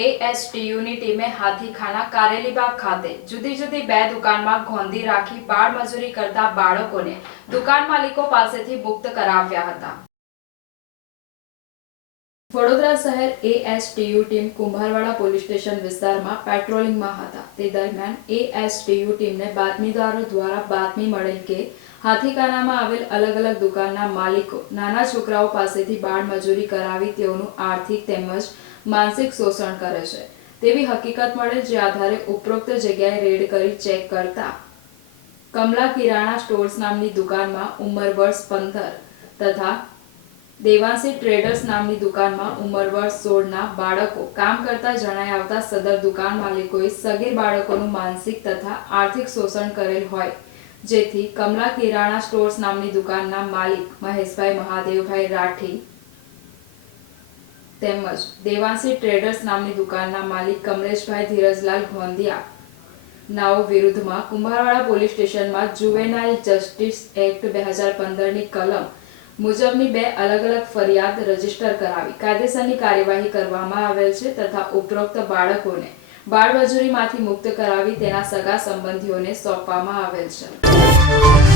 એએસટીયુની ટીમે હાથીખાના કારેલીબાગ ખાતે જુદી જુદી 2 દુકાનમાં ગોંધી રાખી બાળ મજૂરી કરતા બાળકોને દુકાન માલિકો પાસેથી મુક્ત કરાવ્યા હતા। વડોદરા શહેર એએસટીયુ ટીમ કુંભારવાડા પોલીસ સ્ટેશન વિસ્તારમાં પેટ્રોલિંગમાં હતા। તે દરમિયાન એએસટીયુ ટીમને બાતમીદારો દ્વારા બાતમી મળેલ કે હાથીખાનામાં આવેલ અલગ અલગ દુકાનના માલિકો નાના છોકરાઓ પાસેથી બાળ મજૂરી કરાવી તેઓનું આર્થિક તેમજ માનસિક શોષણ કરે છે તેવી હકીકત મળે, જે આધારે ઉપરોક્ત જગ્યાએ રેડ કરી ચેક કરતા કમલા કિરાણા સ્ટોર્સ નામની દુકાનમાં ઉંમર વર્ષ 15 તથા દેવાંશી ટ્રેડર્સ નામની દુકાનમાં ઉંમર વર્ષ 16 ના બાળકો કામ કરતા જણાઈ આવતા સદર દુકાન માલિકોએ સગીર બાળકોનું માનસિક તથા આર્થિક શોષણ કરેલ હોય, જેથી કમલા કિરાણા સ્ટોર્સ નામની દુકાનના માલિક મહેશભાઈ મહાદેવભાઈ રાઠી તેમજ દેવાંશી ટ્રેડર્સ નામની દુકાનના માલિક કમલેશભાઈ ધીરજલાલ ગોંધિયા નાઓ વિરુદ્ધમાં કુંભારવાડા પોલીસ સ્ટેશનમાં જુવેનાઇલ જસ્ટિસ એક્ટ 2015 ની કલમ મુજબની 2 અલગ અલગ ફરિયાદ રજીસ્ટર કરાવી કાયદેસરની કાર્યવાહી કરવામાં આવેલ છે તથા ઉપરોક્ત બાળકોને બાળમજૂરીમાંથી મુક્ત કરાવી તેના સગા સંબંધીઓને સોંપવામાં આવેલ છે।